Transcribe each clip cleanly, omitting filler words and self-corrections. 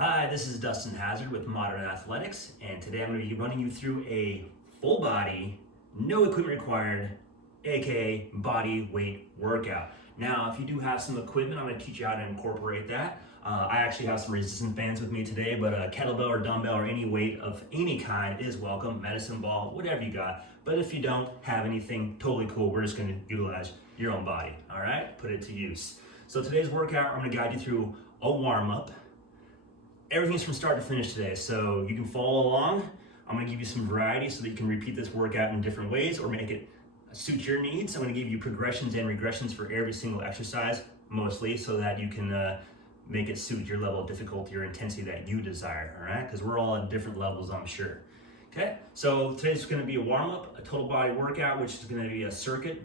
Hi, this is Dustin Hazard with Modern Athletics, and today I'm going to be running you through a full body, no equipment required, aka body weight workout. Now, if you do have some equipment, I'm going to teach you how to incorporate that. I actually have some resistance bands with me today, but a kettlebell or dumbbell or any weight of any kind is welcome, medicine ball, whatever you got. But if you don't have anything, totally cool. We're just going to utilize your own body, all right? Put it to use. So today's workout, I'm going to guide you through a warm-up. Everything's from start to finish today, so you can follow along. I'm gonna give you some variety so that you can repeat this workout in different ways or make it suit your needs. I'm gonna give you progressions and regressions for every single exercise, mostly, so that you can make it suit your level of difficulty or intensity that you desire, all right? Because we're all at different levels, I'm sure. Okay, so today's gonna be a warm-up, a total body workout, which is gonna be a circuit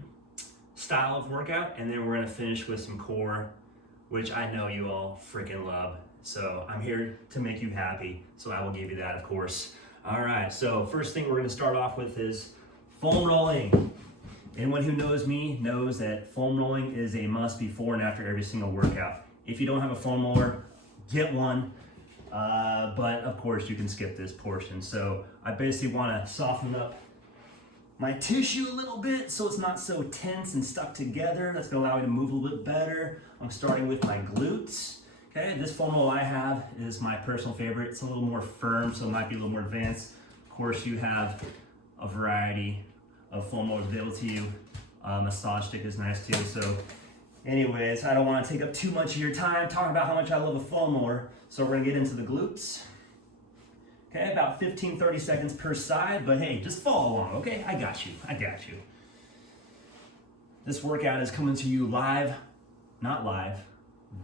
style of workout, and then we're gonna finish with some core, which I know you all freaking love. So I'm here to make you happy, so I will give you that, of course. All right, so first thing we're gonna start off with is foam rolling. Anyone who knows me knows that foam rolling is a must before and after every single workout. If you don't have a foam roller, get one, but of course you can skip this portion. So I basically wanna soften up my tissue a little bit so it's not so tense and stuck together. That's gonna allow me to move a little bit better. I'm starting with my glutes. Okay, this foam roll I have is my personal favorite. It's a little more firm, so it might be a little more advanced. Of course, you have a variety of foam rolls available to you. Massage stick is nice too. So anyways, I don't want to take up too much of your time talking about how much I love a foam roller. So we're gonna get into the glutes. Okay, about 15-30 seconds per side, but hey, just follow along, okay? I got you. This workout is coming to you live, not live,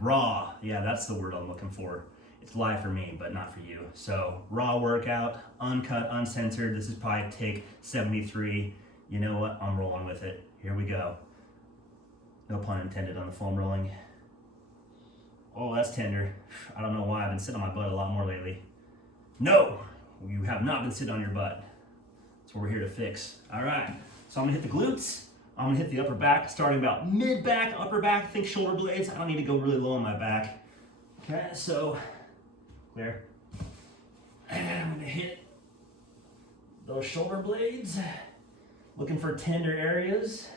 raw. Yeah, that's the word I'm looking for. It's live for me, but not for you. So raw workout, uncut, uncensored. This is probably take 73. You know what? I'm rolling with it. Here we go. No pun intended on the foam rolling. Oh, that's tender. I don't know why I've been sitting on my butt a lot more lately. No, you have not been sitting on your butt. That's what we're here to fix. All right, so I'm gonna hit the glutes. I'm gonna hit the upper back, starting about mid-back, upper back, think shoulder blades. I don't need to go really low on my back. Okay, so, clear. And I'm gonna hit those shoulder blades. Looking for tender areas.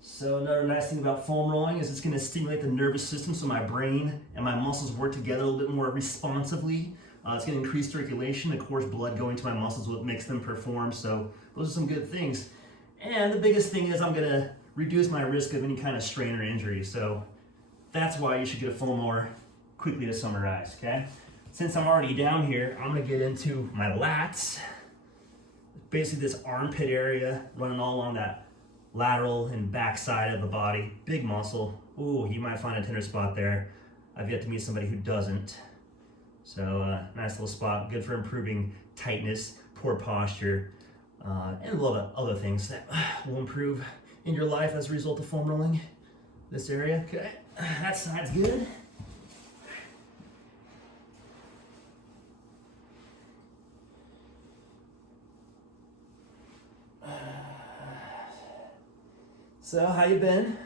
So another nice thing about foam rolling is it's gonna stimulate the nervous system so my brain and my muscles work together a little bit more responsively. It's gonna increase circulation. Of course, blood going to my muscles will makes them perform. So those are some good things. And the biggest thing is I'm gonna reduce my risk of any kind of strain or injury. So that's why you should get a foam roller. Quickly to summarize, okay? Since I'm already down here, I'm gonna get into my lats. Basically this armpit area running all along that lateral and back side of the body. Big muscle. Ooh, you might find a tender spot there. I've yet to meet somebody who doesn't. So nice little spot, good for improving tightness, poor posture, and a lot of other things that will improve in your life as a result of foam rolling this area. Okay, that's good. So how you been?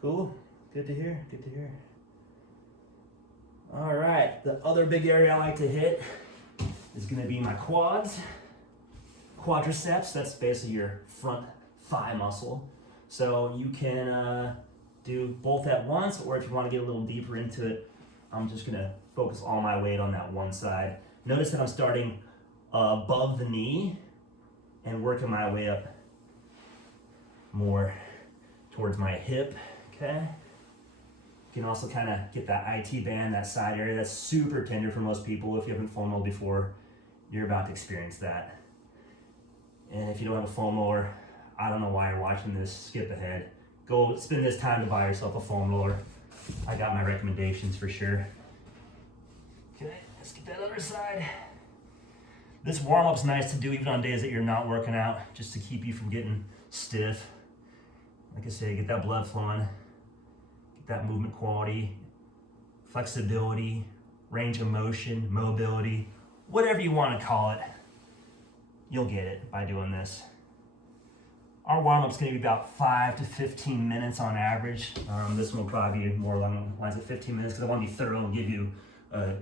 Cool, good to hear, good to hear. All right, the other big area I like to hit is gonna be my quads. Quadriceps, that's basically your front thigh muscle. So you can do both at once, or if you want to get a little deeper into it, I'm just gonna focus all my weight on that one side. Notice that I'm starting above the knee and working my way up more towards my hip, okay? You can also kind of get that IT band, that side area. That's super tender for most people. If you haven't foam rolled before, you're about to experience that. And if you don't have a foam roller, I don't know why you're watching this, skip ahead. Go spend this time to buy yourself a foam roller. I got my recommendations for sure. Okay, let's get that other side. This warm-up's nice to do even on days that you're not working out, just to keep you from getting stiff. Like I say, get that blood flowing, get that movement quality, flexibility, range of motion, mobility, whatever you want to call it. You'll get it by doing this. Our warm-up's gonna be about 5 to 15 minutes on average. This one will probably be more along the lines of 15 minutes because I wanna be thorough and give you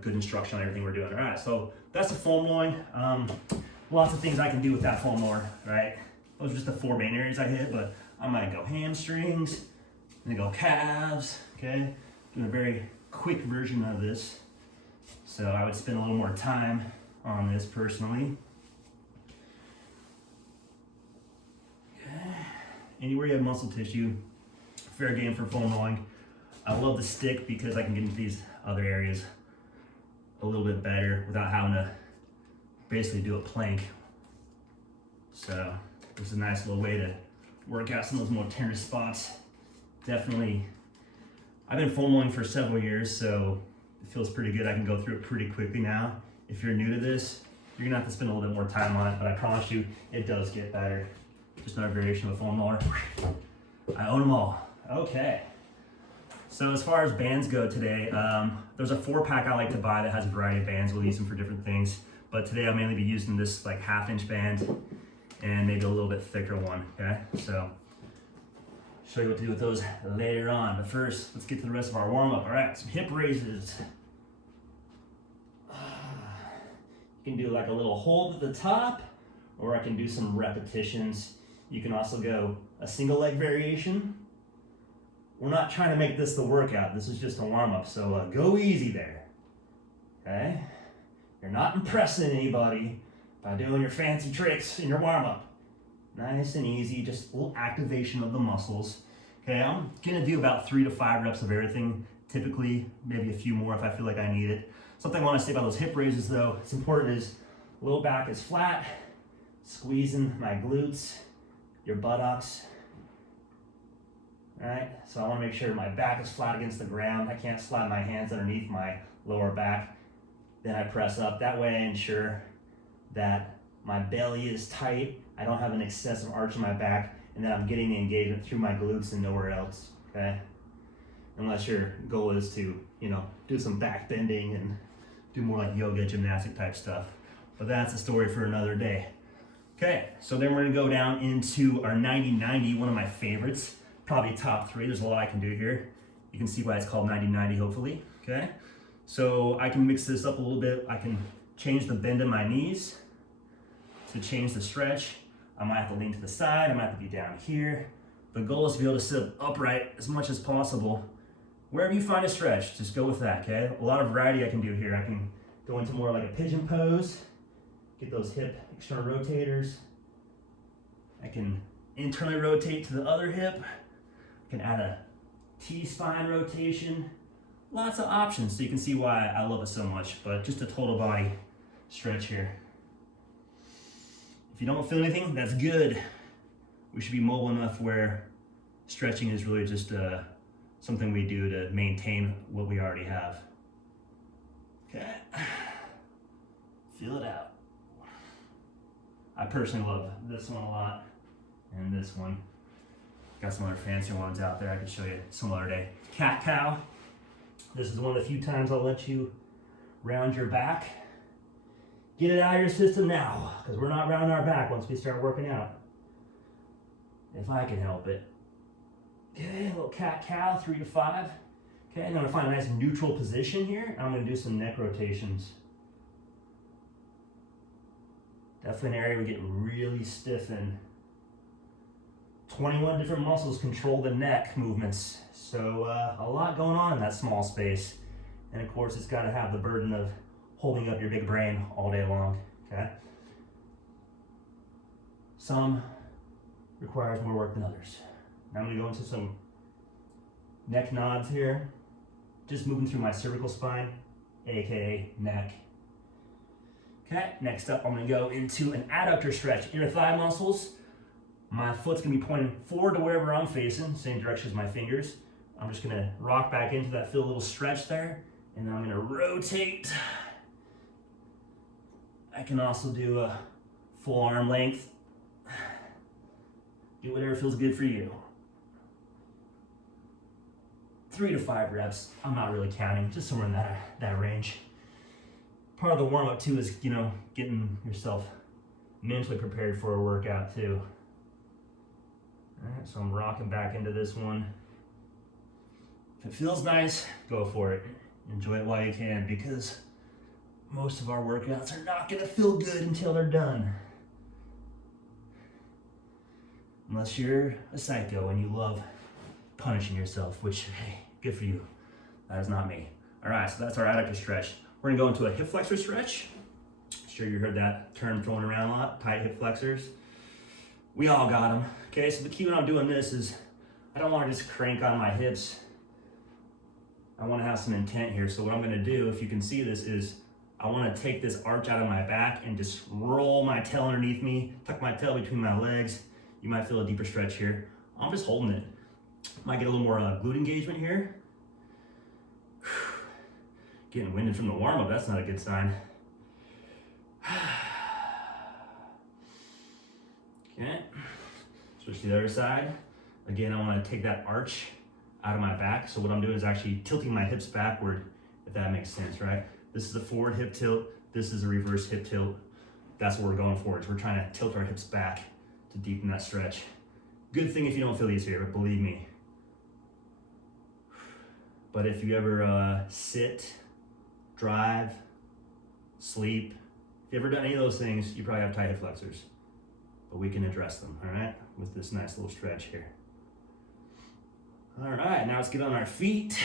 good instruction on everything we're doing. All right, so that's the foam rolling. Lots of things I can do with that foam roller, right? Those are just the 4 main areas I hit, but I might go hamstrings, I'm gonna go calves, okay? Doing a very quick version of this. So I would spend a little more time on this personally. Okay. Anywhere you have muscle tissue, fair game for foam rolling. I love the stick because I can get into these other areas a little bit better without having to basically do a plank. So this is a nice little way to work out some of those more tender spots. Definitely, I've been foam rolling for several years, so it feels pretty good. I can go through it pretty quickly now. If you're new to this, you're gonna have to spend a little bit more time on it, but I promise you, it does get better. Just another variation of a foam roller. I own them all. Okay. So as far as bands go today, there's a 4-pack I like to buy that has a variety of bands. We'll use them for different things. But today I'll mainly be using this like 1/2-inch band and maybe a little bit thicker one, okay? So, show you what to do with those later on. But first, let's get to the rest of our warm-up. All right, some hip raises. You can do like a little hold at the top, or I can do some repetitions. You can also go a single leg variation. We're not trying to make this the workout. This is just a warm-up, so go easy there, okay? You're not impressing anybody by doing your fancy tricks in your warm-up. Nice and easy, just a little activation of the muscles. Okay, I'm gonna do about 3 to 5 reps of everything. Typically, maybe a few more if I feel like I need it. Something I wanna say about those hip raises though, it's important is low back is flat, squeezing my glutes, your buttocks. All right, so I wanna make sure my back is flat against the ground. I can't slide my hands underneath my lower back. Then I press up. That way I ensure that my belly is tight. I don't have an excessive arch in my back, and then I'm getting the engagement through my glutes and nowhere else, okay? Unless your goal is to, do some back bending and do more like yoga, gymnastic type stuff. But that's a story for another day. Okay, so then we're gonna go down into our 90-90, one of my favorites, probably top 3. There's a lot I can do here. You can see why it's called 90-90, hopefully, okay? So I can mix this up a little bit. I can change the bend in my knees to change the stretch. I might have to lean to the side. I might have to be down here. The goal is to be able to sit upright as much as possible. Wherever you find a stretch, just go with that, okay? A lot of variety I can do here. I can go into more like a pigeon pose, get those hip external rotators. I can internally rotate to the other hip. I can add a T-spine rotation. Lots of options, so you can see why I love it so much, but just a total body stretch here. If you don't feel anything, that's good. We should be mobile enough where stretching is really just something we do to maintain what we already have. Okay, feel it out. I personally love this one a lot, and this one. Got some other fancier ones out there I could show you some other day. Cat cow. This is one of the few times I'll let you round your back. Get it out of your system now, because we're not rounding our back once we start working out. If I can help it. Okay, a little cat cow, 3 to 5. Okay, I'm gonna find a nice neutral position here. I'm gonna do some neck rotations. Definitely an area we get really stiff in. 21 different muscles control the neck movements. So a lot going on in that small space. And of course, it's got to have the burden of holding up your big brain all day long, okay? Some requires more work than others. Now I'm gonna go into some neck nods here. Just moving through my cervical spine, AKA neck. Okay, next up I'm gonna go into an adductor stretch, inner thigh muscles. My foot's gonna be pointing forward to wherever I'm facing, same direction as my fingers. I'm just gonna rock back into that, feel a little stretch there, and then I'm gonna rotate. I can also do a full arm length. Do whatever feels good for you. 3 to 5 reps. I'm not really counting, just somewhere in that range. Part of the warm up too is, getting yourself mentally prepared for a workout too. All right, so I'm rocking back into this one. If it feels nice, go for it. Enjoy it while you can, because most of our workouts are not gonna feel good until they're done. Unless you're a psycho and you love punishing yourself, which, hey, good for you. That is not me. All right, so that's our adductor stretch. We're gonna go into a hip flexor stretch. I'm sure you heard that term thrown around a lot, tight hip flexors. We all got them. Okay, so the key when I'm doing this is I don't wanna just crank on my hips. I wanna have some intent here. So what I'm gonna do, if you can see this, is I wanna take this arch out of my back and just roll my tail underneath me, tuck my tail between my legs. You might feel a deeper stretch here. I'm just holding it. Might get a little more glute engagement here. Getting winded from the warm up, that's not a good sign. Okay, switch to the other side. Again, I wanna take that arch out of my back. So what I'm doing is actually tilting my hips backward, if that makes sense, right? This is a forward hip tilt. This is a reverse hip tilt. That's what we're going for, is we're trying to tilt our hips back to deepen that stretch. Good thing if you don't feel these here, but believe me. But if you ever sit, drive, sleep, if you've ever done any of those things, you probably have tight hip flexors. But we can address them, all right? With this nice little stretch here. All right, now let's get on our feet.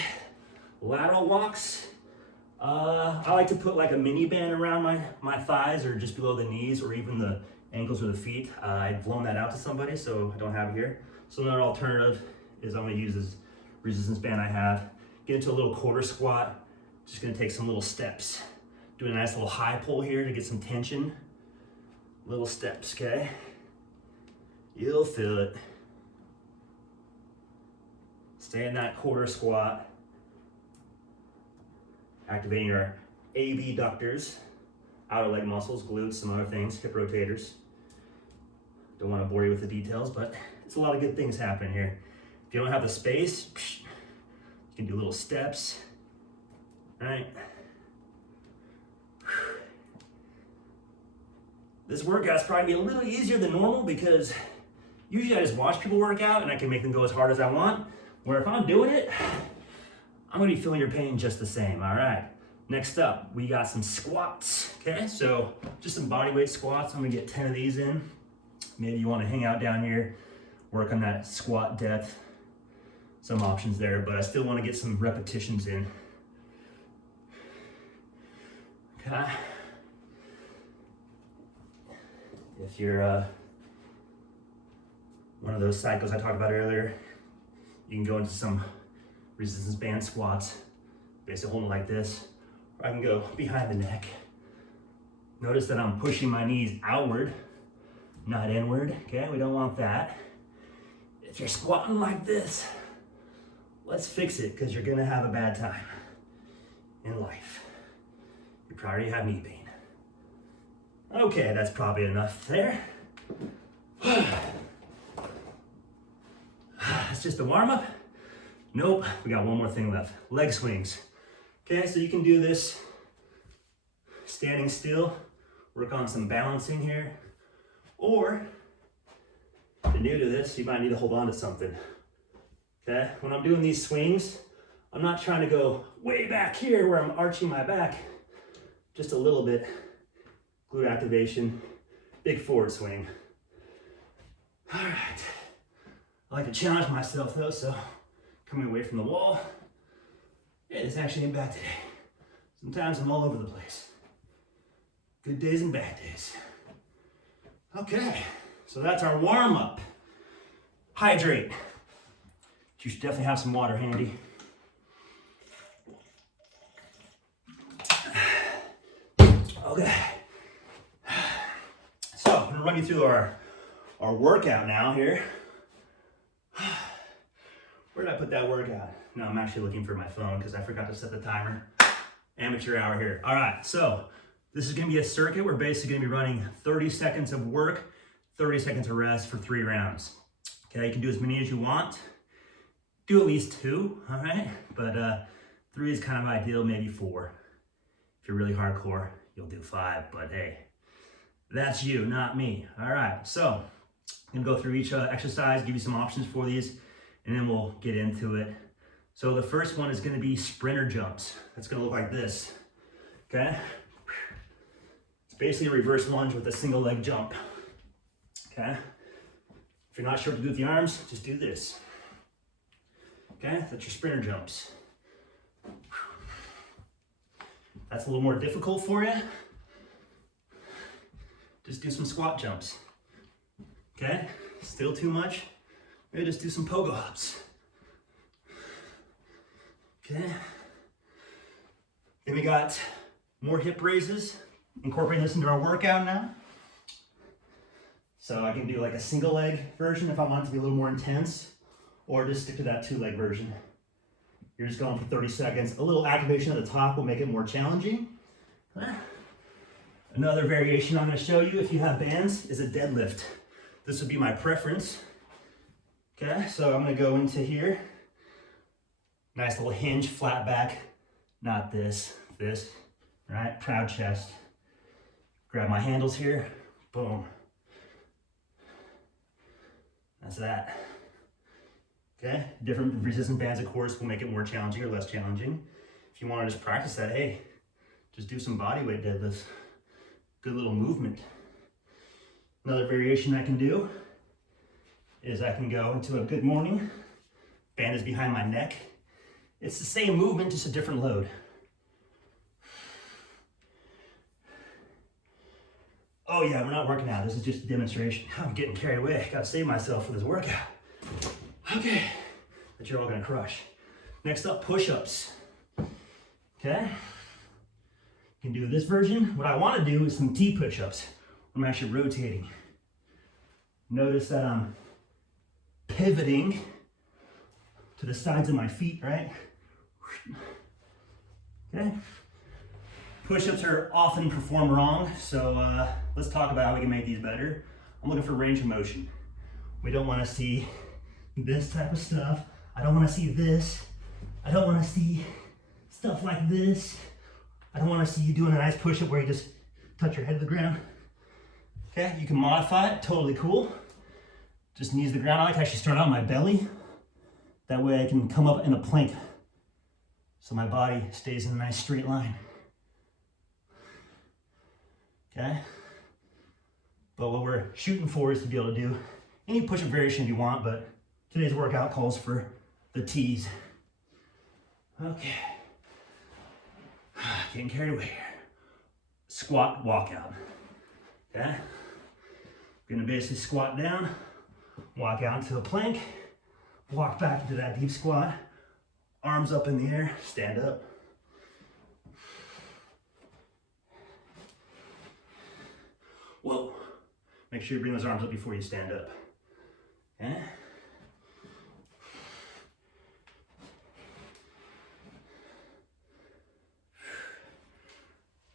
Lateral walks. I like to put like a mini band around my thighs, or just below the knees, or even the ankles or the feet. I've blown that out to somebody, so I don't have it here. So another alternative is I'm gonna use this resistance band I have. Get into a little quarter squat. Just gonna take some little steps. Do a nice little high pull here to get some tension. Little steps, okay? You'll feel it. Stay in that quarter squat. Activating your abductors, outer leg muscles, glutes, some other things, hip rotators. Don't want to bore you with the details, but it's a lot of good things happening here. If you don't have the space, you can do little steps, right? This workout's probably a little easier than normal because usually I just watch people work out and I can make them go as hard as I want. Where if I'm doing it, I'm gonna be feeling your pain just the same, all right? Next up, we got some squats, okay? So just some body weight squats. I'm gonna get 10 of these in. Maybe you wanna hang out down here, work on that squat depth. Some options there, but I still wanna get some repetitions in. Okay. If you're one of those cycles I talked about earlier, you can go into some resistance band squats, basically holding it like this, or I can go behind the neck. Notice that I'm pushing my knees outward, not inward, okay? We don't want that. If you're squatting like this, let's fix it, because you're gonna have a bad time in life. You probably already have knee pain. Okay, that's probably enough there. It's just a warm up. Nope, we got one more thing left. Leg swings. Okay, so you can do this standing still, work on some balancing here, or if you're new to this, you might need to hold on to something. Okay, when I'm doing these swings, I'm not trying to go way back here where I'm arching my back, just a little bit. Glute activation, big forward swing. All right, I like to challenge myself though, so coming away from the wall. Yeah, this actually ain't bad today. Sometimes I'm all over the place. Good days and bad days. Okay, so that's our warm up. Hydrate. You should definitely have some water handy. Okay. So I'm gonna run you through our workout now here. Where did I put that workout? No, I'm actually looking for my phone because I forgot to set the timer. Amateur hour here. All right, so this is gonna be a circuit. We're basically gonna be running 30 seconds of work, 30 seconds of rest for 3 rounds. Okay, you can do as many as you want. Do at least 2, all right? But 3 is kind of ideal, maybe 4. If you're really hardcore, you'll do 5, but hey, that's you, not me. All right, so I'm gonna go through each exercise, give you some options for these, and then we'll get into it. So the first one is gonna be sprinter jumps. That's gonna look like this, okay? It's basically a reverse lunge with a single leg jump, okay? If you're not sure what to do with the arms, just do this, okay? That's your sprinter jumps. That's a little more difficult for you. Just do some squat jumps, okay? Still too much? Maybe just do some pogo hops, okay? Then we got more hip raises, incorporating this into our workout now. So I can do like a single leg version if I want it to be a little more intense, or just stick to that 2-leg version. You're just going for 30 seconds. A little activation at the top will make it more challenging. Another variation I'm going to show you if you have bands is a deadlift. This would be my preference. Okay, so I'm going to go into here. Nice little hinge, flat back. Not this, right? Proud chest. Grab my handles here. Boom. That's that. Okay, different resistant bands, of course, will make it more challenging or less challenging. If you want to just practice that, hey, just do some bodyweight deadlifts. Good little movement. Another variation I can do is I can go into a good morning. Band is behind my neck. It's the same movement, just a different load. Oh yeah, we're not working out. This is just a demonstration. I'm getting carried away. I gotta save myself for this workout. Okay, that you're all gonna crush. Next up, push-ups. Okay, you can do this version. What I wanna do is some T-push-ups. I'm actually rotating. Notice that I'm pivoting to the sides of my feet, right? Okay. Push-ups are often performed wrong, so let's talk about how we can make these better. I'm looking for range of motion. We don't want to see this type of stuff. I don't want to see this. I don't want to see stuff like this. I don't want to see you doing a nice push-up where you just touch your head to the ground. Okay, you can modify it, totally cool. Just knees to the ground. I like to actually start out on my belly. That way I can come up in a plank so my body stays in a nice straight line. Okay? But what we're shooting for is to be able to do any push-up variation you want, but today's workout calls for the T's. Okay. Getting carried away here. Squat walkout. Okay? Gonna basically squat down, walk out into a plank, walk back into that deep squat, arms up in the air, stand up. Whoa. Make sure you bring those arms up before you stand up. Okay?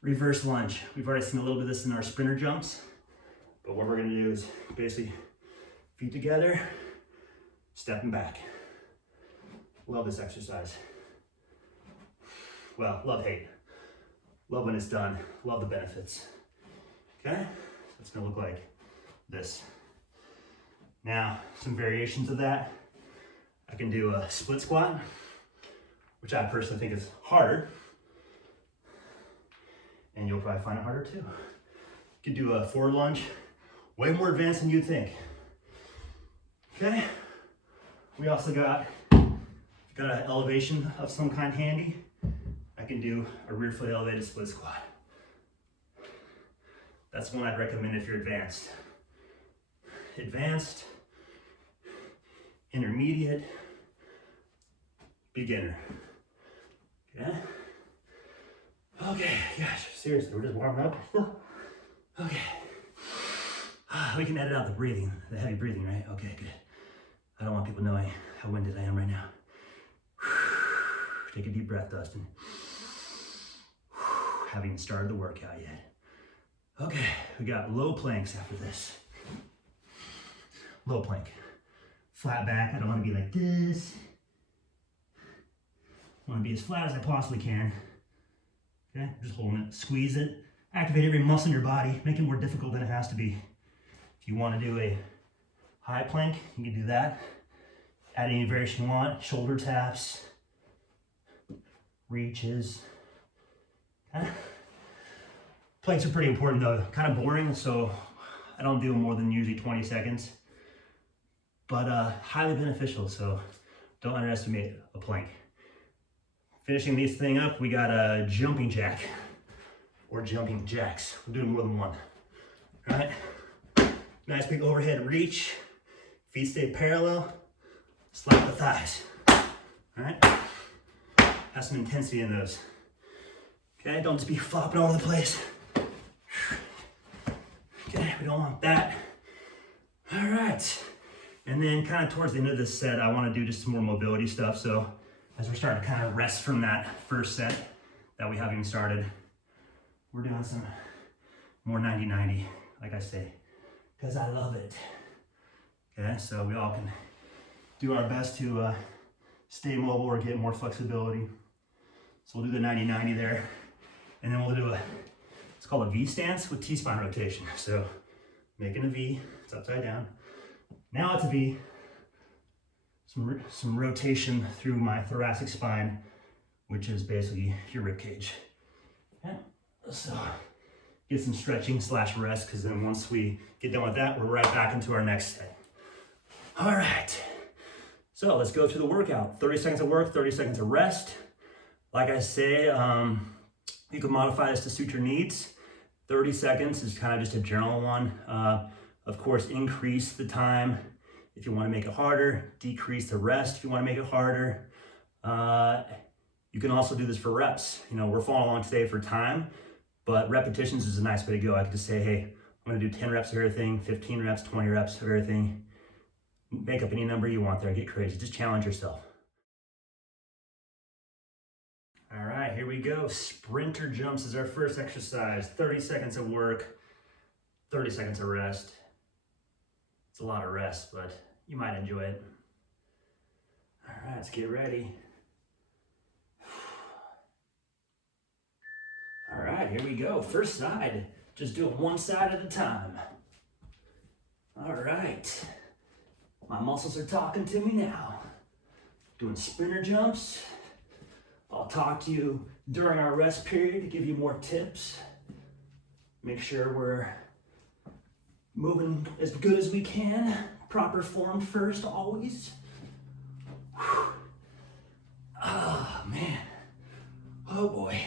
Reverse lunge. We've already seen a little bit of this in our sprinter jumps, but what we're gonna do is basically feet together, stepping back. Love this exercise. Well, love, hate. Love when it's done, love the benefits. Okay? It's gonna look like this. Now, some variations of that. I can do a split squat, which I personally think is harder. And you'll probably find it harder too. You can do a forward lunge, way more advanced than you'd think. Okay? We also got an elevation of some kind handy. I can do a rear foot elevated split squat. That's one I'd recommend if you're advanced. Advanced, intermediate, beginner. Okay? Okay, gosh, seriously, we're just warming up. Okay. We can edit out the breathing, the heavy breathing, right? Okay, good. I don't want people knowing how winded I am right now. Take a deep breath, Dustin. Haven't even started the workout yet. Okay, we got low planks after this. Low plank. Flat back, I don't want to be like this. I want to be as flat as I possibly can. Okay, just holding it, squeeze it. Activate every muscle in your body, make it more difficult than it has to be. If you want to do a High plank, you can do that. Add any variation you want, shoulder taps, reaches. Planks are pretty important though, kind of boring, so I don't do more than usually 20 seconds, but highly beneficial, so don't underestimate a plank. Finishing this thing up, we got a jumping jack, or jumping jacks. We're doing more than one, all right? Nice big overhead reach, feet stay parallel, slap the thighs, all right? Have some intensity in those, okay? Don't just be flopping all over the place. Okay, we don't want that. All right, and then kind of towards the end of this set, I want to do just some more mobility stuff. So as we're starting to kind of rest from that first set that we haven't even started, we're doing some more 90-90, like I say, because I love it. Okay, so we all can do our best to stay mobile or get more flexibility. So we'll do the 90-90 there, and then we'll do it's called a V stance with T-spine rotation. So making a V, it's upside down. Now it's a V, some rotation through my thoracic spine, which is basically your rib cage. Okay. So get some stretching / rest, because then once we get done with that, we're right back into our next set. All right, so let's go through the workout. 30 seconds of work, 30 seconds of rest. Like I say, you can modify this to suit your needs. 30 seconds is kind of just a general one. Of course, increase the time if you want to make it harder, decrease the rest if you want to make it harder. You can also do this for reps. You know, we're following along today for time, but repetitions is a nice way to go. I could just say, hey, I'm going to do 10 reps of everything, 15 reps, 20 reps of everything. Make up any number you want there, get crazy. Just challenge yourself. All right, here we go. Sprinter jumps is our first exercise. 30 seconds of work, 30 seconds of rest. It's a lot of rest, but you might enjoy it. All right, let's get ready. All right, here we go. First side, just do it one side at a time. All right, my muscles are talking to me now. Doing sprinter jumps. I'll talk to you during our rest period to give you more tips. Make sure we're moving as good as we can. Proper form first, always. Whew. Oh, man. Oh, boy.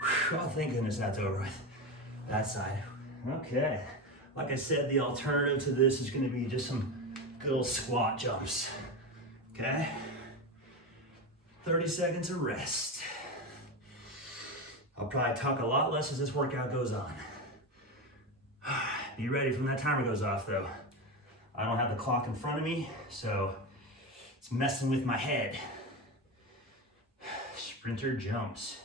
Whew. Oh, thank goodness that's over with. That side. Okay. Like I said, the alternative to this is going to be just some good old squat jumps. Okay? 30 seconds of rest. I'll probably talk a lot less as this workout goes on. Be ready when that timer goes off though. I don't have the clock in front of me, so it's messing with my head. Sprinter jumps.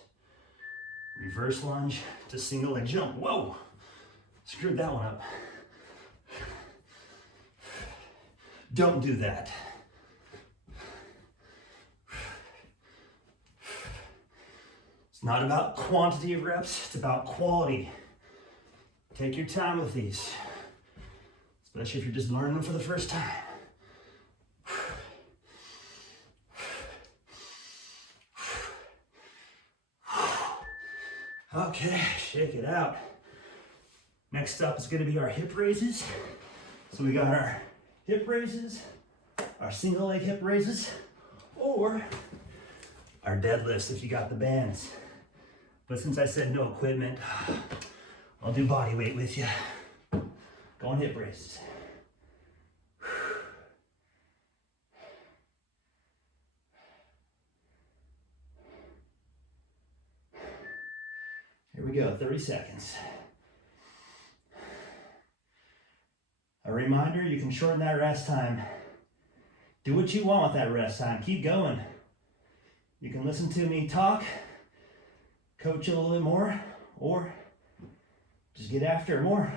Reverse lunge to single leg jump. Whoa, screwed that one up. Don't do that. It's not about quantity of reps, it's about quality. Take your time with these, especially if you're just learning them for the first time. Okay, shake it out. Next up is going to be our hip raises. So we got our hip raises, our single leg hip raises, or our deadlifts if you got the bands. But since I said no equipment, I'll do body weight with you. Going hip raises. Here we go, 30 seconds. A reminder, you can shorten that rest time. Do what you want with that rest time. Keep going. You can listen to me talk, coach you a little bit more, or just get after it more.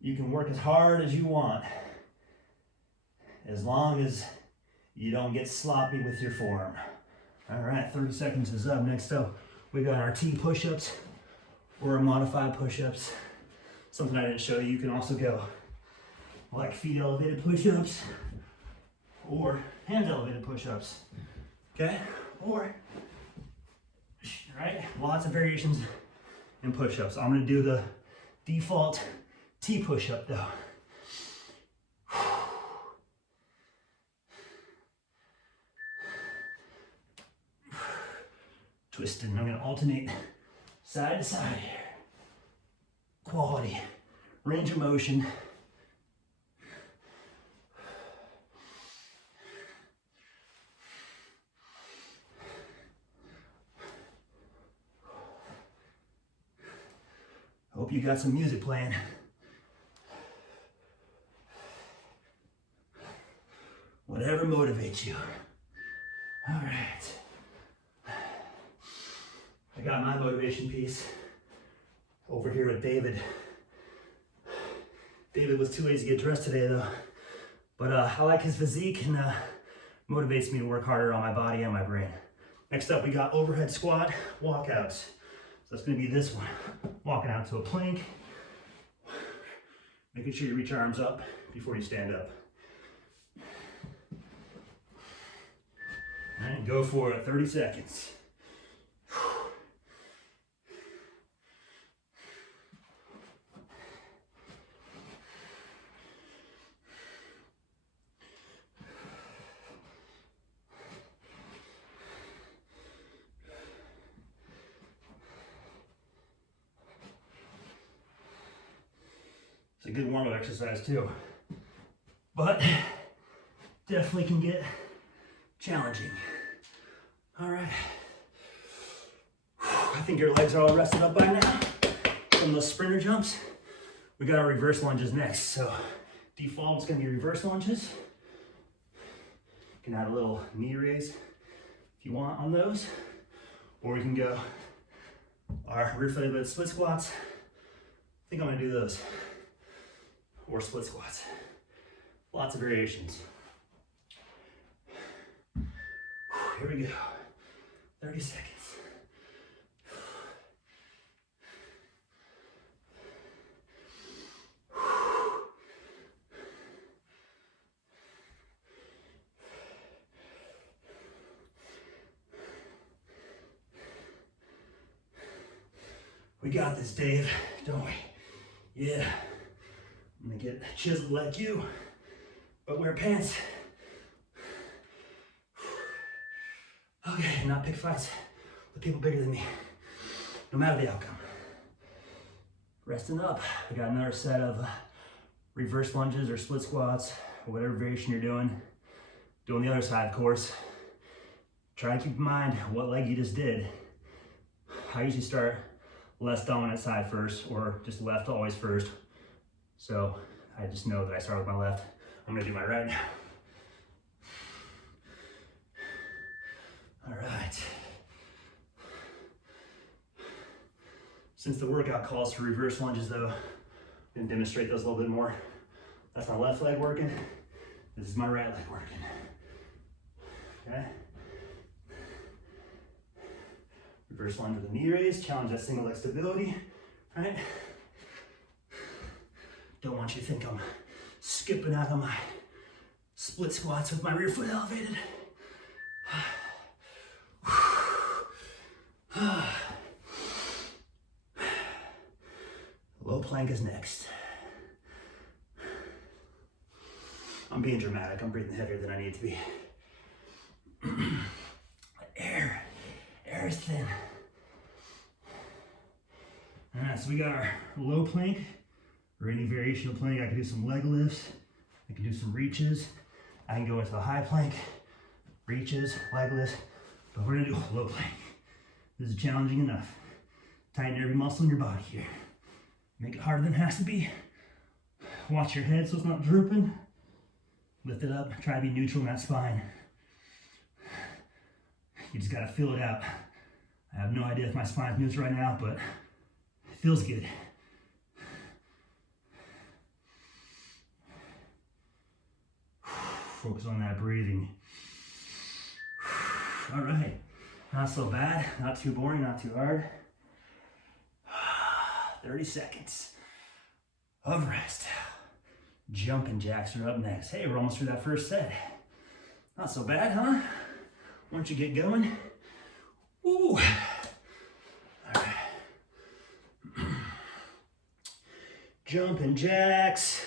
You can work as hard as you want, as long as you don't get sloppy with your form. All right, 30 seconds is up. Next up, we got our T-push-ups. or modified push-ups. Something I didn't show you, you can also go like feet elevated push-ups or hand elevated push-ups, okay? Or, right? Lots of variations in push-ups. I'm gonna do the default T-push-up though. Twisted, and I'm gonna alternate side to side here. Quality, range of motion. Hope you got some music playing. Whatever motivates you. All right. I got my motivation piece over here with David. David was too lazy to get dressed today though. But I like his physique and motivates me to work harder on my body and my brain. Next up, we got overhead squat walkouts. So that's gonna be this one. Walking out to a plank. Making sure you reach your arms up before you stand up. All right, go for it, 30 seconds. It's a good warm-up exercise too, but definitely can get challenging. All right. I think your legs are all rested up by now from those sprinter jumps. We got our reverse lunges next. So default is gonna be reverse lunges. You can add a little knee raise if you want on those, or we can go our rear foot elevated split squats. I think I'm gonna do those. Or split squats. Lots of variations. Here we go. 30 seconds. We got this, Dave, don't we? Yeah. I'm gonna get chiseled like you, but wear pants. Okay, not pick fights with people bigger than me, no matter the outcome. Resting up, I got another set of reverse lunges or split squats, or whatever variation you're doing. Doing the other side, of course. Try to keep in mind what leg you just did. I usually start less dominant side first, or just left always first. So I just know that I start with my left. I'm gonna do my right now. All right. Since the workout calls for reverse lunges though, I'm gonna demonstrate those a little bit more. That's my left leg working. This is my right leg working. Okay. Reverse lunge with a knee raise, challenge that single leg stability, right? Don't want you to think I'm skipping out of my split squats with my rear foot elevated. Low plank is next. I'm being dramatic, I'm breathing heavier than I need to be. Air is thin. All right, so we got our low plank, or any variation of plank. I can do some leg lifts, I can do some reaches, I can go into the high plank, reaches, leg lifts, but we're gonna do a low plank. This is challenging enough. Tighten every muscle in your body here. Make it harder than it has to be. Watch your head so it's not drooping. Lift it up, try to be neutral in that spine. You just gotta feel it out. I have no idea if my spine's neutral right now, but it feels good. Focus on that breathing. All right, not so bad, not too boring, not too hard. 30 seconds of rest. Jumping jacks are up next. Hey, we're almost through that first set. Not so bad, huh? Once you get going. Woo. All right. Jumping jacks.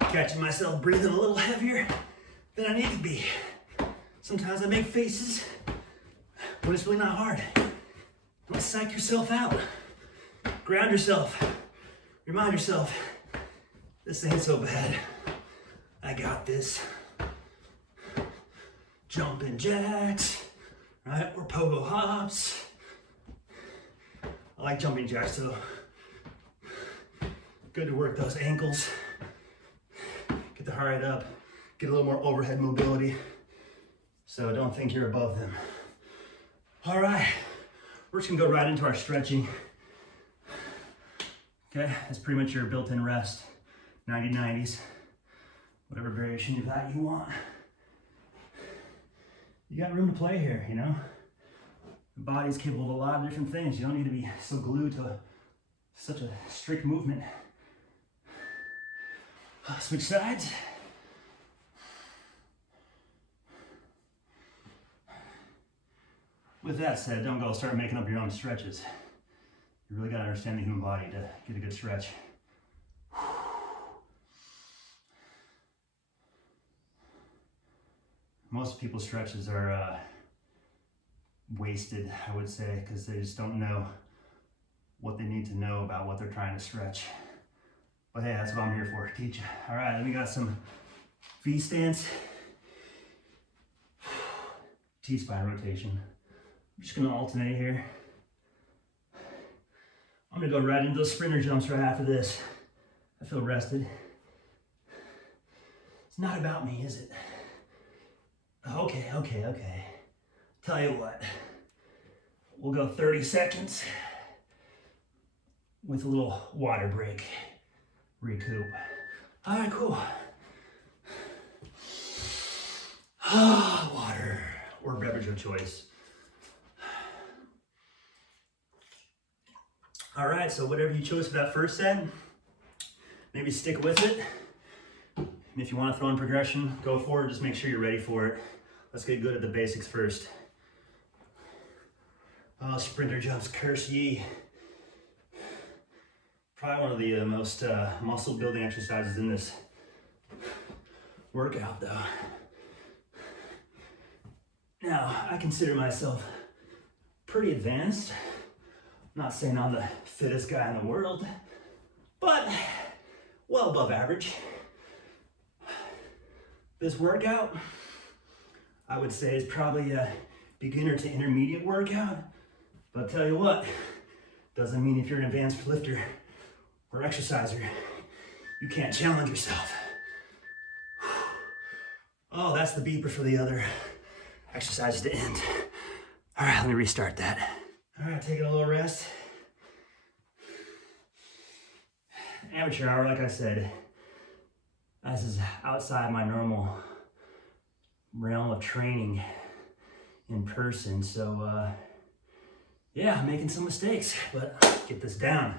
Catching myself breathing a little heavier than I need to be. Sometimes I make faces when it's really not hard. Don't psych yourself out. Ground yourself. Remind yourself, this ain't so bad. I got this. Jumping jacks, right? Or pogo hops. I like jumping jacks though. Good to work those ankles. Get the heart rate up. Get a little more overhead mobility. So don't think you're above them. All right, we're just gonna go right into our stretching. Okay, that's pretty much your built-in rest. 90-90s, whatever variation of that you want. You got room to play here, you know? The body's capable of a lot of different things. You don't need to be so glued to such a strict movement. Switch sides. With that said, don't go start making up your own stretches. You really got to understand the human body to get a good stretch. Most people's stretches are wasted, I would say, because they just don't know what they need to know about what they're trying to stretch. But hey, that's what I'm here for, teach. All right, then we got some V stance, T-spine rotation. I'm just gonna alternate here. I'm gonna go right into those sprinter jumps right after this. I feel rested. It's not about me, is it? Okay. Tell you what, we'll go 30 seconds with a little water break, recoup. All right, cool. Water or beverage of choice. All right, so whatever you chose for that first set, maybe stick with it. And if you want to throw in progression, go for it. Just make sure you're ready for it. Let's get good at the basics first. Oh, sprinter jumps, curse ye. Probably one of the most muscle building exercises in this workout though. Now, I consider myself pretty advanced. I'm not saying I'm the fittest guy in the world, but well above average. This workout, I would say, is probably a beginner to intermediate workout. But I'll tell you what, doesn't mean if you're an advanced lifter or exerciser, you can't challenge yourself. Oh, that's the beeper for the other exercises to end. All right, let me restart that. All right, taking a little rest. Amateur hour, like I said, this is outside my normal realm of training in person. So yeah, I'm making some mistakes, but get this down.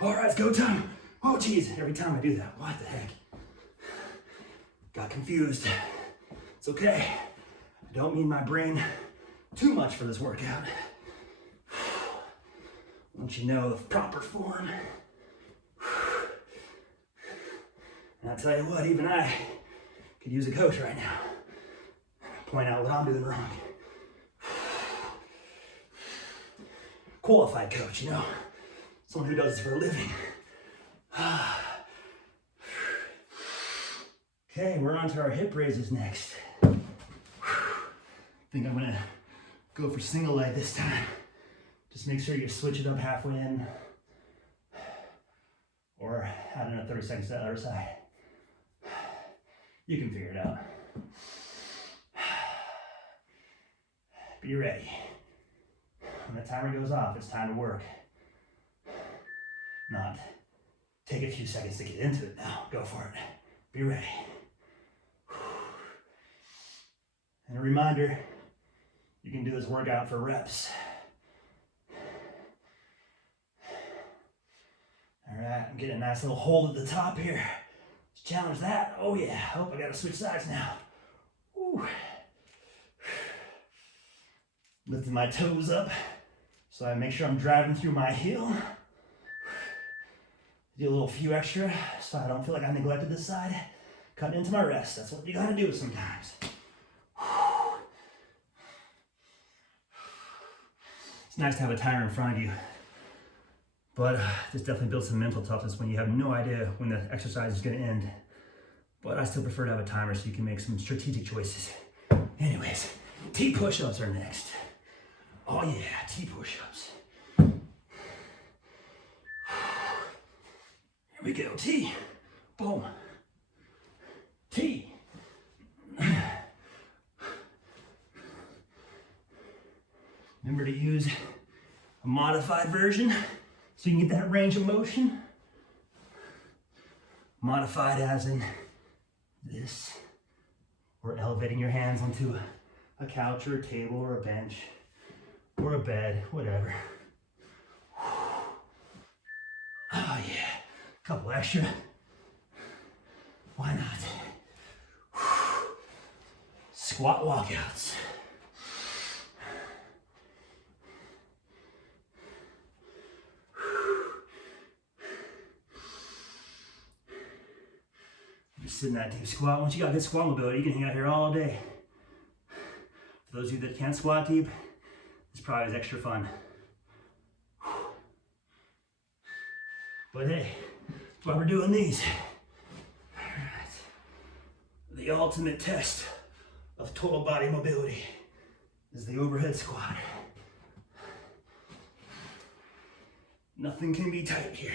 All right, it's go time. Oh geez, every time I do that, what the heck? Got confused. It's okay. I don't need my brain too much for this workout. Once you know the proper form. And I'll tell you what, even I could use a coach right now. Point out what I'm doing wrong. Qualified coach, you know? Someone who does this for a living. Okay, we're on to our hip raises next. I think I'm gonna go for single leg this time. Just make sure you switch it up halfway in. Or add in a 30 seconds to the other side. You can figure it out. Be ready. When the timer goes off, it's time to work. Not take a few seconds to get into it now. Go for it. Be ready. And a reminder, you can do this workout for reps. All right, I'm getting a nice little hold at the top here. Let's challenge that. Oh yeah, oh, I gotta switch sides now. Woo. Lifting my toes up so I make sure I'm driving through my heel. Do a little few extra so I don't feel like I neglected this side. Cutting into my rest. That's what you gotta do sometimes. It's nice to have a timer in front of you, but this definitely builds some mental toughness when you have no idea when the exercise is gonna end. But I still prefer to have a timer so you can make some strategic choices. Anyways, T-push-ups are next. Oh yeah, T-push-ups. Here we go, T. Boom. T. Remember to use a modified version so you can get that range of motion. Modified as in this, or elevating your hands onto a couch or a table or a bench or a bed, whatever. Oh yeah, a couple extra. Why not? Squat walkouts. Just sit in that deep squat. Once you got good squat mobility, you can hang out here all day. For those of you that can't squat deep, this probably is extra fun. But hey, that's why we're doing these. All right. The ultimate test of total body mobility is the overhead squat. Nothing can be tight here.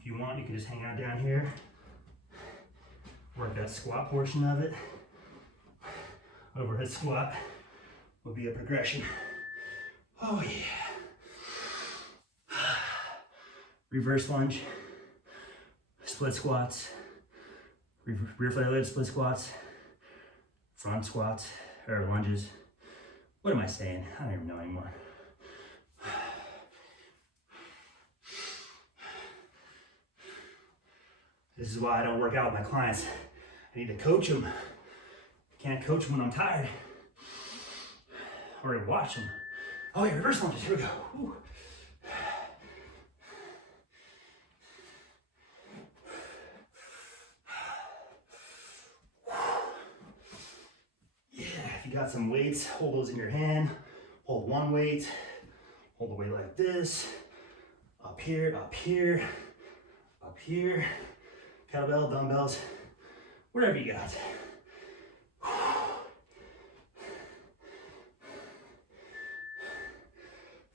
If you want, you can just hang out down here, work that squat portion of it. Overhead squat will be a progression. Oh yeah. Reverse lunge, split squats, rear flared split squats, front squats, or lunges. What am I saying? I don't even know anymore. This is why I don't work out with my clients. I need to coach them. Can't coach them when I'm tired. Or watch them. Oh yeah, reverse lunges, here we go. Ooh. Yeah, if you got some weights, hold those in your hand. Hold one weight, hold the weight like this. Up here, up here, up here. Kettlebell, dumbbells, whatever you got.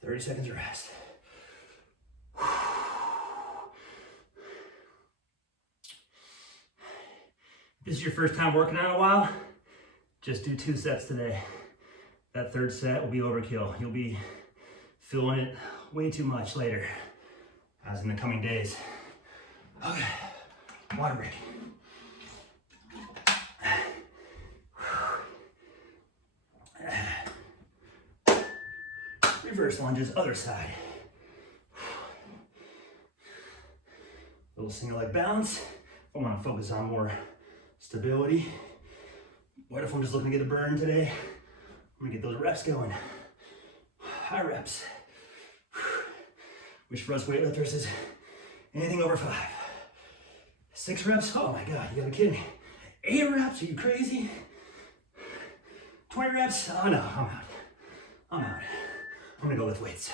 30 seconds of rest. If this is your first time working out in a while, just do 2 sets today. That third set will be overkill. You'll be feeling it way too much later, as in the coming days. Okay, water break. Reverse lunges, other side. Little single leg balance. I want to focus on more stability. What if I'm just looking to get a burn today? I'm gonna get those reps going. High reps. Which for us weightlifters is anything over 5. 6 reps, oh my God, you gotta be kidding me. 8 reps, are you crazy? 20 reps, oh no, I'm out. I'm gonna go with weights.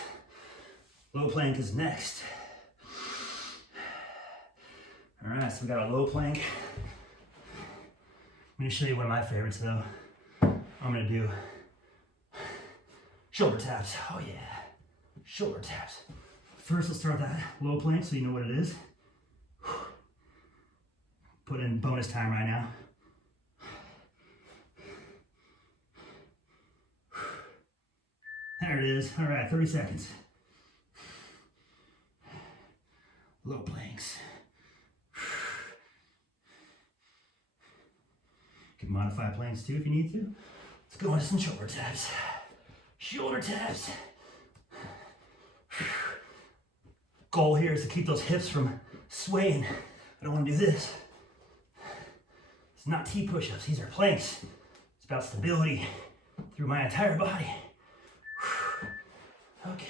Low plank is next. All right, so we got a low plank. I'm gonna show you one of my favorites though. I'm gonna do shoulder taps. Oh yeah, shoulder taps. First, let's start that low plank so you know what it is. Put in bonus time right now. There it is. All right, 30 seconds. Low planks. modify planks too if you need to. Let's go into some shoulder taps. Shoulder taps. Goal here is to keep those hips from swaying. I don't want to do this. It's not T-push-ups, these are planks. It's about stability through my entire body. Okay.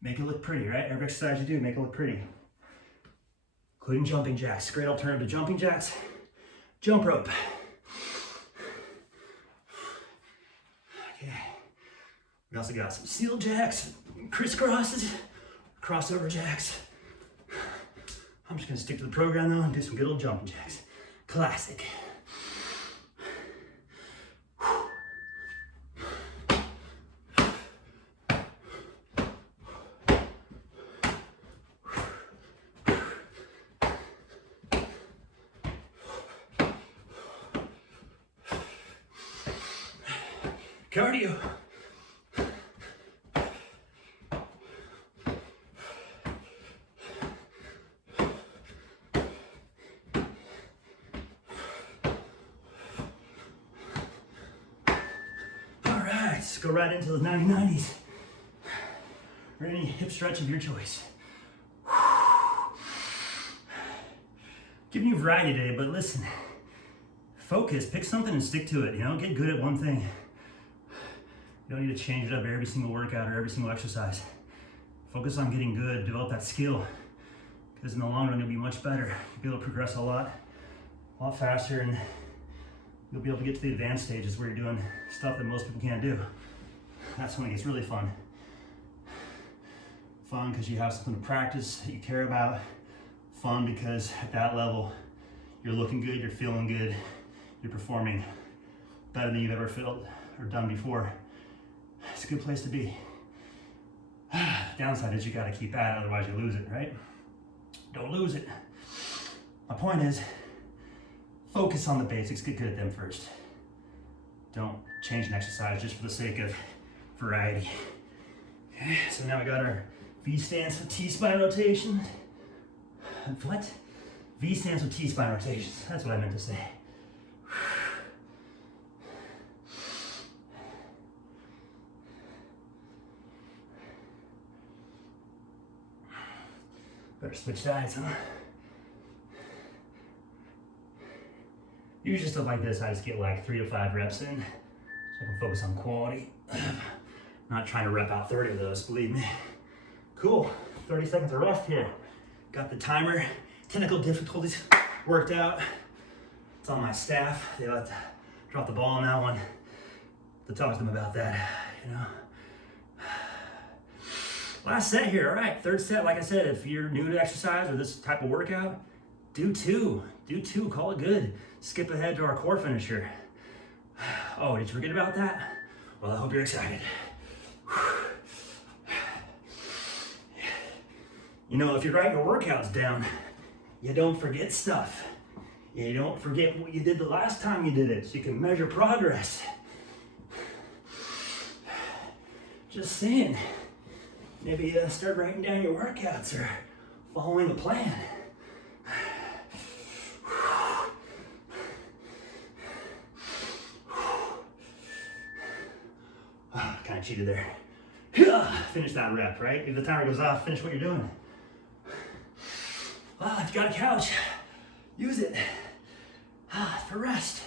Make it look pretty, right? Every exercise you do, make it look pretty. Including jumping jacks. Great alternative to jumping jacks. Jump rope. Okay. We also got some seal jacks, crisscrosses, crossover jacks. I'm just gonna stick to the program though and do some good old jumping jacks. Classic. Cardio. Let's go right into the 90-90s or any hip stretch of your choice. Giving you variety today, but listen, focus, pick something and stick to it, you know, get good at one thing. You don't need to change it up every single workout or every single exercise. Focus on getting good, develop that skill, because in the long run you'll be much better. You'll be able to progress a lot faster, and you'll be able to get to the advanced stages where you're doing stuff that most people can't do. That's when it gets really fun. Fun because you have something to practice that you care about. Fun because at that level, you're looking good, you're feeling good, you're performing better than you've ever felt or done before. It's a good place to be. Downside is you gotta keep at it, otherwise you lose it, right? Don't lose it. My point is, focus on the basics, get good at them first. Don't change an exercise just for the sake of variety. Okay, so now we got our V stance with T-spine rotation. What? V stance with T-spine rotations. That's what I meant to say. Better switch sides, huh? Usually stuff like this, I just get like 3 to 5 reps in, so I can focus on quality. Not trying to rep out 30 of those, believe me. Cool, 30 seconds of rest here. Got the timer, technical difficulties worked out. It's on my staff. They like to drop the ball on that one. To talk to them about that, you know. Last set here, all right, third set. Like I said, if you're new to exercise or this type of workout, do two, call it good. Skip ahead to our core finisher. Oh, did you forget about that? Well, I hope you're excited. You know, if you're writing your workouts down, you don't forget stuff. You don't forget what you did the last time you did it, so you can measure progress. Just saying, maybe start writing down your workouts or following a plan. Kind of cheated there. Finish that rep, right? If the timer goes off, finish what you're doing. If you got a couch, use it for rest.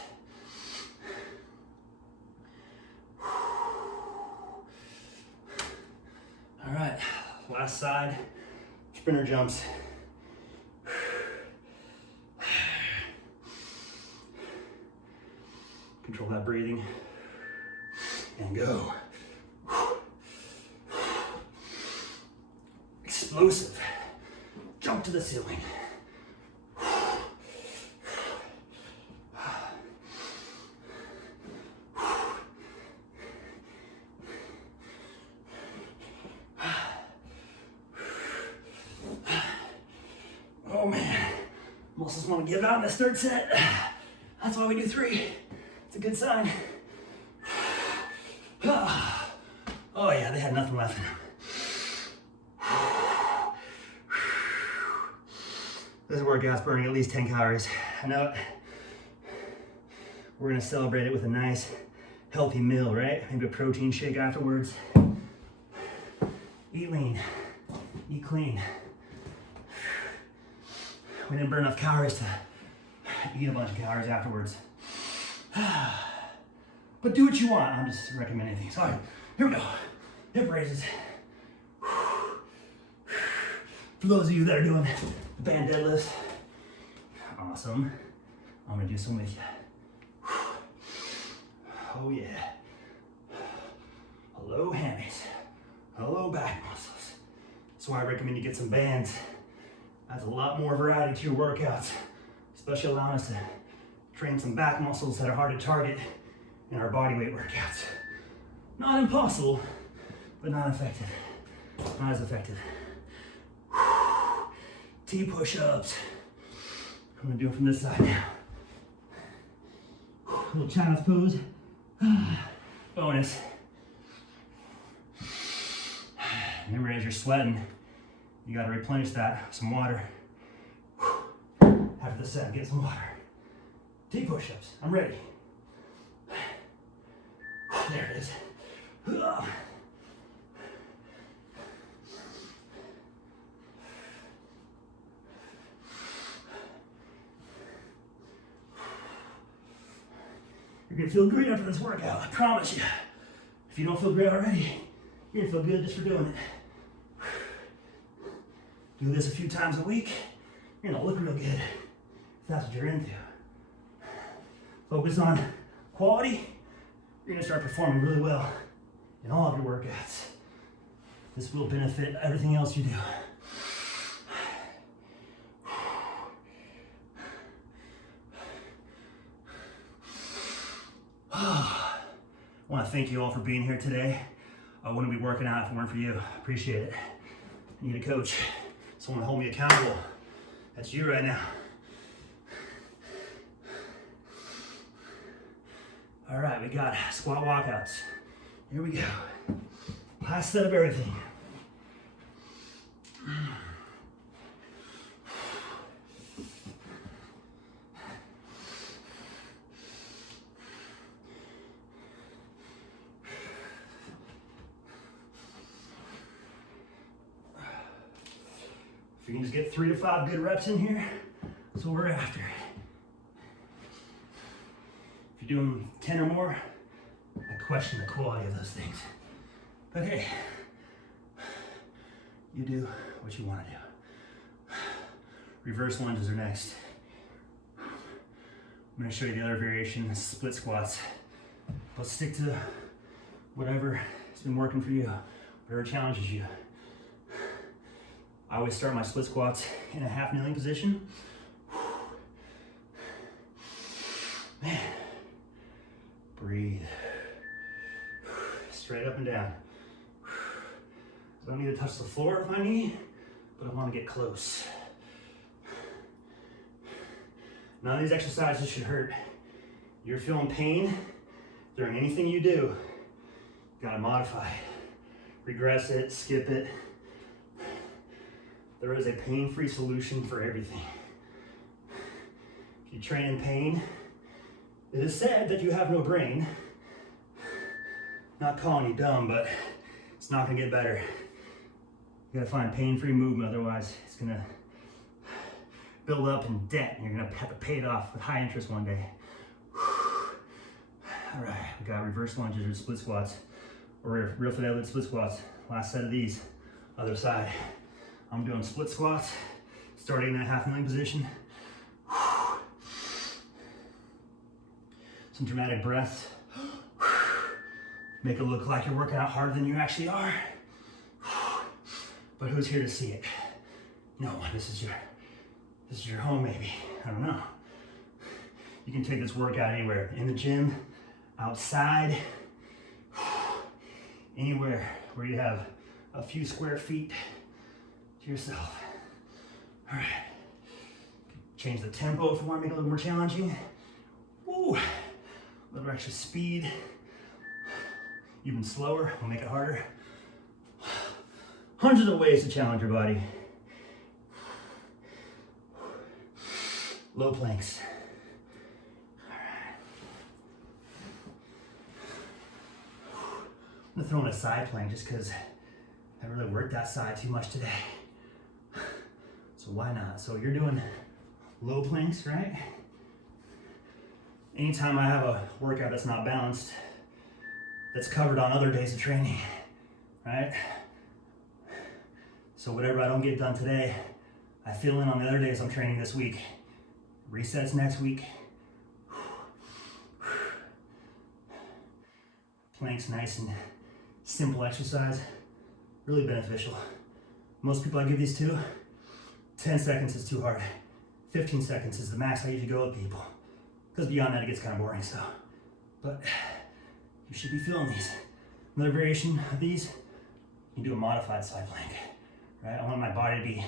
All right, last side, sprinter jumps. Control that breathing and go. Explosive. Jump to the ceiling. Oh man, muscles want to give out in this third set. That's why we do 3. It's a good sign. Oh yeah, they had nothing left in them. This workout's burning at least 10 calories I know we're gonna celebrate it with a nice, healthy meal, right? Maybe a protein shake afterwards. Eat lean, eat clean. We didn't burn enough calories to eat a bunch of calories afterwards. But do what you want. I'm just recommending things. All right, here we go. Hip raises. For those of you that are doing the band deadlifts, awesome. I'm gonna do some with you. Oh yeah. Hello hammies. Hello back muscles. That's why I recommend you get some bands. Adds a lot more variety to your workouts, especially allowing us to train some back muscles that are hard to target in our bodyweight workouts. Not impossible, but not effective. Not as effective. T-push-ups. I'm gonna do it from this side now. Little child's pose. Bonus. Remember, as you're sweating, you gotta replenish that with some water. After the set, get some water. T-push-ups, I'm ready. There it is. You're gonna feel great after this workout, I promise you. If you don't feel great already, you're gonna feel good just for doing it. Do this a few times a week, you're gonna look real good, if that's what you're into. Focus on quality, you're gonna start performing really well in all of your workouts. This will benefit everything else you do. I want to thank you all for being here today. I wouldn't be working out if it weren't for you. I appreciate it. I need a coach, someone to hold me accountable. That's you right now. All right, we got squat walkouts. Here we go. Last set of everything. If you can just get 3 to 5 good reps in here, that's what we're after. If you're doing 10 or more, I question the quality of those things. But hey, you do what you want to do. Reverse lunges are next. I'm going to show you the other variation, split squats. Let's stick to whatever has been working for you, whatever challenges you. I always start my split squats in a half kneeling position. Man, breathe. Straight up and down. I don't need to touch the floor with my knee, but I want to get close. None of these exercises should hurt. You're feeling pain during anything you do, you gotta modify. Regress it, skip it. There is a pain-free solution for everything. If you train in pain, it is said that you have no brain. Not calling you dumb, but it's not gonna get better. You gotta find pain-free movement, otherwise it's gonna build up in debt and you're gonna have to pay it off with high interest one day. All right, we got reverse lunges or split squats, or real flat split squats. Last set of these, other side. I'm doing split squats, starting in that half kneeling position. Some dramatic breaths. Make it look like you're working out harder than you actually are. But who's here to see it? No one. This is your home, maybe. I don't know. You can take this workout anywhere, in the gym, outside, anywhere where you have a few square feet to yourself. All right. Change the tempo if you want to make it a little more challenging. Woo. A little extra speed. Even slower will make it harder. Hundreds of ways to challenge your body. Low planks. gonna throw in a side plank just because I really worked that side too much today. So why not? So you're doing low planks, right? Anytime I have a workout that's not balanced, that's covered on other days of training, right? So whatever I don't get done today, I fill in on the other days I'm training this week. Resets next week. Planks, nice and simple exercise, really beneficial. Most people I give these to, 10 seconds is too hard. 15 seconds is the max I usually go with people. Because beyond that it gets kind of boring, so. But you should be feeling these. Another variation of these, you do a modified side plank, right? I want my body to be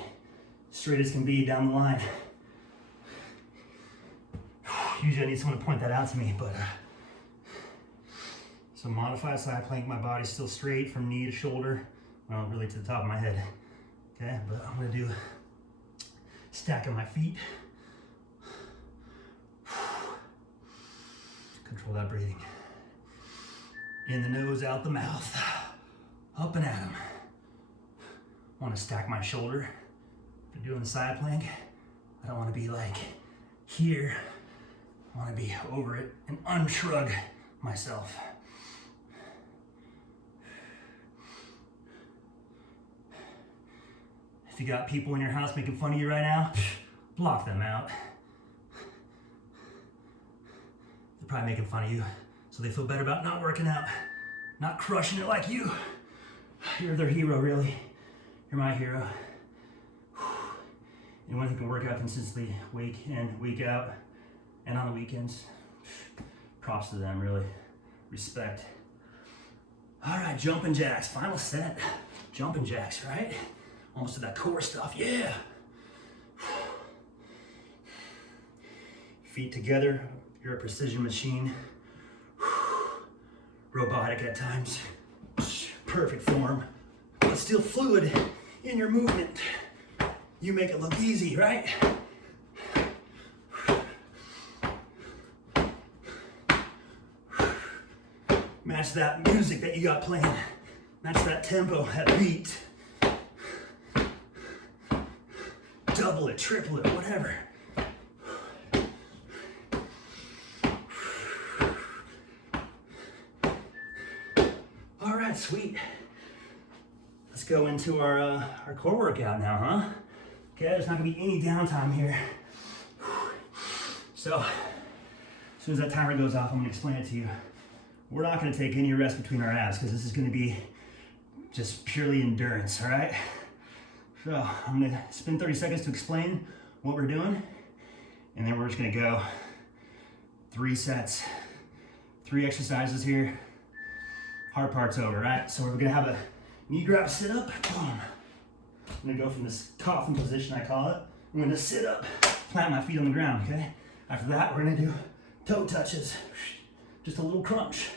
straight as can be down the line. Usually I need someone to point that out to me, but so modified side plank, my body's still straight from knee to shoulder, well, really to the top of my head. Okay, but I'm gonna do stacking my feet. Control that breathing. In the nose, out the mouth, up and at 'em. I want to stack my shoulder. If you're doing the side plank, I don't want to be like here. I want to be over it and unshrug myself. If you got people in your house making fun of you right now, block them out. They're probably making fun of you, so they feel better about not working out, not crushing it like you. You're their hero, really. You're my hero. Anyone who can work out consistently, week in, week out, and on the weekends, props to them, really. Respect. All right, jumping jacks, final set. Jumping jacks, right? Almost to that core stuff, yeah. Feet together, you're a precision machine. Robotic at times. Perfect form, but still fluid in your movement. You make it look easy, right? Match that music that you got playing. Match that tempo, that beat. Double it, triple it, whatever. All right, sweet. Let's go into our core workout now, huh? Okay, there's not gonna be any downtime here. So, as soon as that timer goes off, I'm gonna explain it to you. We're not gonna take any rest between our abs because this is gonna be just purely endurance, all right? So, I'm gonna spend 30 seconds to explain what we're doing, and then we're just gonna go 3 sets, 3 exercises here. Hard part's over, right? So we're gonna have a knee grab sit up, boom. I'm gonna go from this coffin position, I call it. I'm gonna sit up, plant my feet on the ground, okay? After that, we're gonna do toe touches. Just a little crunch.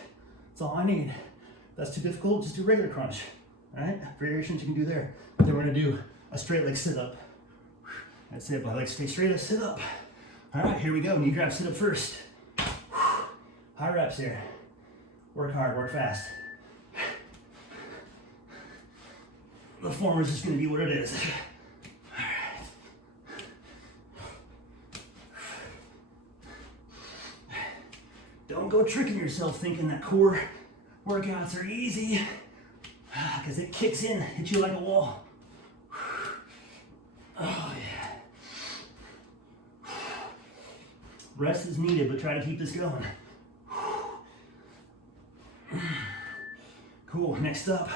That's all I need. If that's too difficult, just do regular crunch, all right? Variations you can do there. Then we're gonna do a straight leg sit up. That's it, my legs stay straight, I sit up. All right, here we go, knee grab sit up first. High reps here. Work hard, work fast. The form is just gonna be what it is. All right. Don't go tricking yourself thinking that core workouts are easy, because it kicks in, hits you like a wall. Oh yeah. Rest is needed, but try to keep this going. Cool, next up,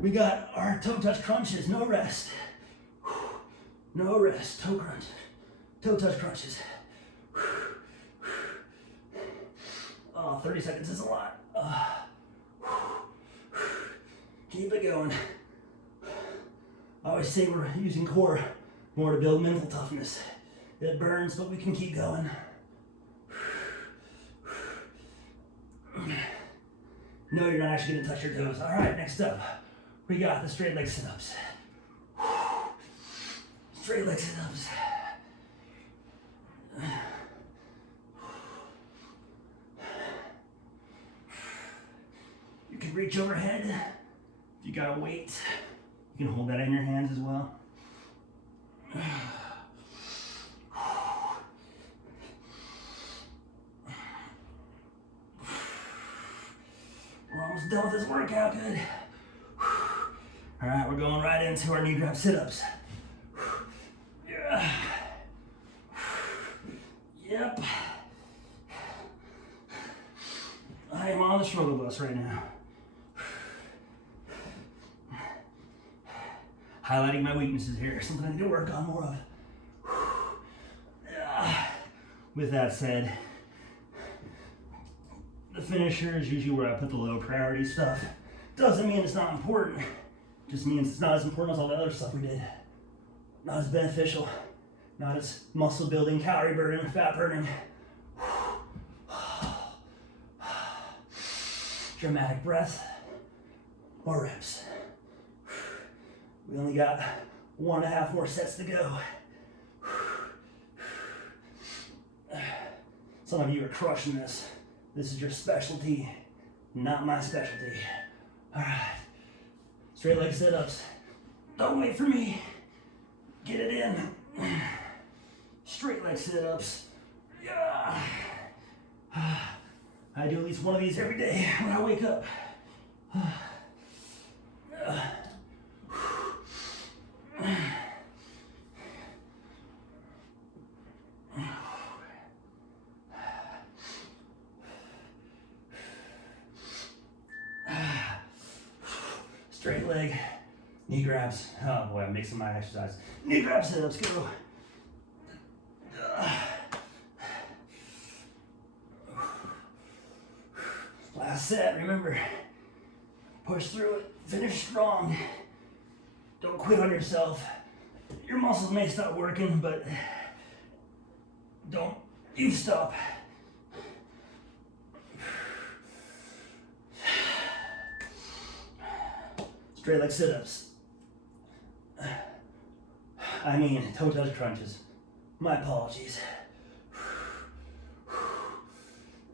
we got our toe touch crunches, no rest. No rest, toe crunch, toe touch crunches. Oh, 30 seconds is a lot. Keep it going. I always say we're using core more to build mental toughness. It burns, but we can keep going. No, you're not actually gonna touch your toes. All right, next up, we got the straight leg sit-ups. Straight leg sit-ups. You can reach overhead. If you got a weight, you can hold that in your hands as well. We're almost done with this workout, good. All right, we're going right into our knee grab sit-ups. Yeah. Yep. I am on the struggle bus right now. Highlighting my weaknesses here, something I need to work on more of. With that said, the finisher is usually where I put the low priority stuff. Doesn't mean it's not important, just means it's not as important as all the other stuff we did. Not as beneficial, not as muscle building, calorie burning, fat burning. Dramatic breath, more reps. We only got 1.5 more sets to go. Some of you are crushing this. This is your specialty, not my specialty. All right, straight leg sit-ups. Don't wait for me. Get it in. Straight leg sit-ups. Yeah. I do at least one of these every day when I wake up. Straight leg, knee grabs. Oh boy, I'm mixing my exercise. Knee grab sit-ups, go. Last set, remember, push through it, finish strong. Don't quit on yourself. Your muscles may stop working, but don't you stop. Straight leg sit-ups. I mean, toe touch crunches. My apologies.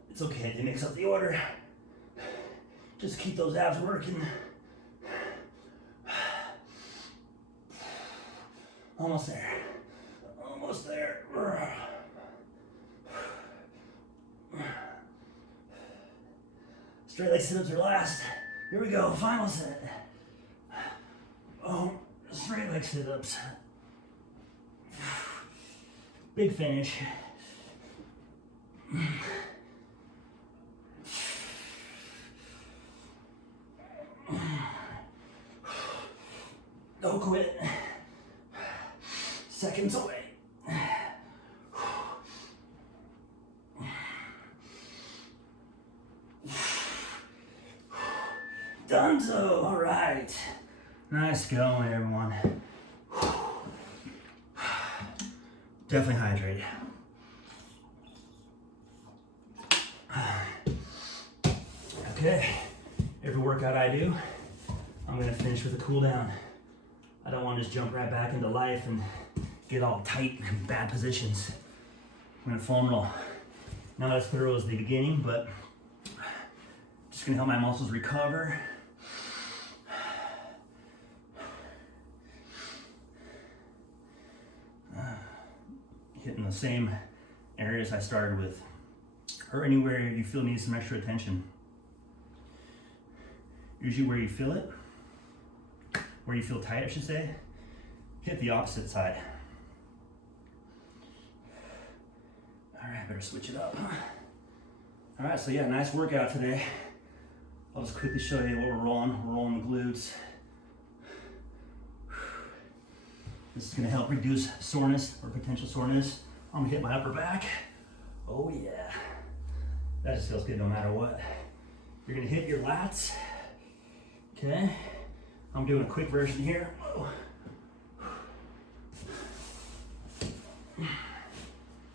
It's okay if they mix up the order. Just keep those abs working. Almost there. Almost there. Straight leg sit-ups are last. Here we go, final set. Oh, straight leg sit-ups. Big finish. Don't quit. Seconds away. Donezo, all right. Nice going, everyone. Definitely hydrate. Okay, every workout I do, I'm gonna finish with a cool down. I don't want to just jump right back into life and get all tight and bad positions. I'm gonna foam roll. Not as thorough as the beginning, but just gonna help my muscles recover. Hitting the same areas I started with, or anywhere you feel needs some extra attention. Usually where you feel it, where you feel tight, I should say, hit the opposite side. All right, better switch it up. All right, so yeah, nice workout today. I'll just quickly show you what we're rolling. We're rolling the glutes. This is gonna help reduce soreness or potential soreness. I'm gonna hit my upper back. Oh yeah. That just feels good no matter what. You're gonna hit your lats. Okay. I'm doing a quick version here. Whoa.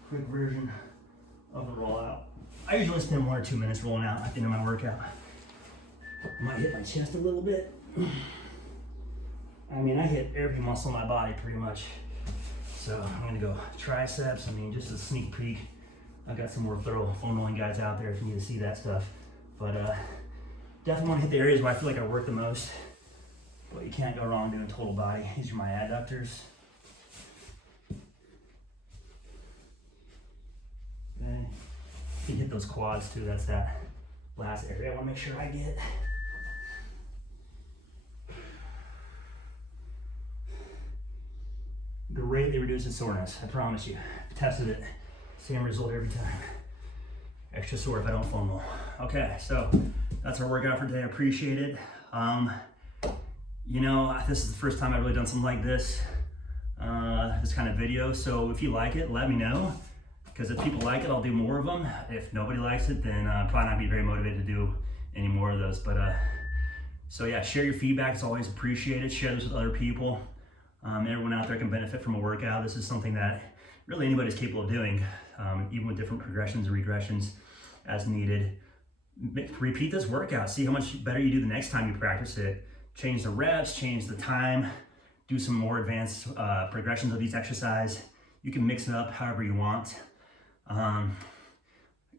Quick version of the rollout. I usually spend 1 or 2 minutes rolling out at the end of my workout. I might hit my chest a little bit. I mean, I hit every muscle in my body pretty much. So I'm gonna go triceps. I mean, just a sneak peek. I've got some more thorough foam rolling guides out there if you need to see that stuff. But Definitely want to hit the areas where I feel like I work the most. But you can't go wrong doing total body. These are my adductors. And you can hit those quads too. That's that last area I want to make sure I get. Greatly reduces soreness, I promise you. Tested it, same result every time. Extra sore if I don't foam. Okay, so that's our workout for today. I appreciate it. You know, this is the first time I've really done something like this, this kind of video. So if you like it, let me know. Because if people like it, I'll do more of them. If nobody likes it, then I'll probably not be very motivated to do any more of those. But so yeah, share your feedback. It's always appreciated. Share this with other people. Everyone out there can benefit from a workout. This is something that really anybody's capable of doing, even with different progressions or regressions as needed. Repeat this workout. See how much better you do the next time you practice it. Change the reps, change the time, do some more advanced progressions of each exercise. You can mix it up however you want.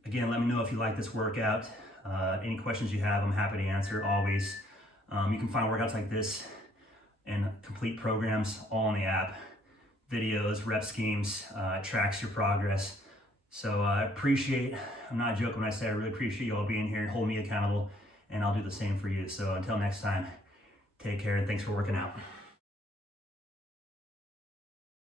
Again, let me know if you like this workout. Any questions you have, I'm happy to answer always. You can find workouts like this and complete programs all on the app. Videos, rep schemes, tracks your progress. So I appreciate, I'm not joking when I say I really appreciate you all being here and hold me accountable, and I'll do the same for you. So until next time, take care and thanks for working out.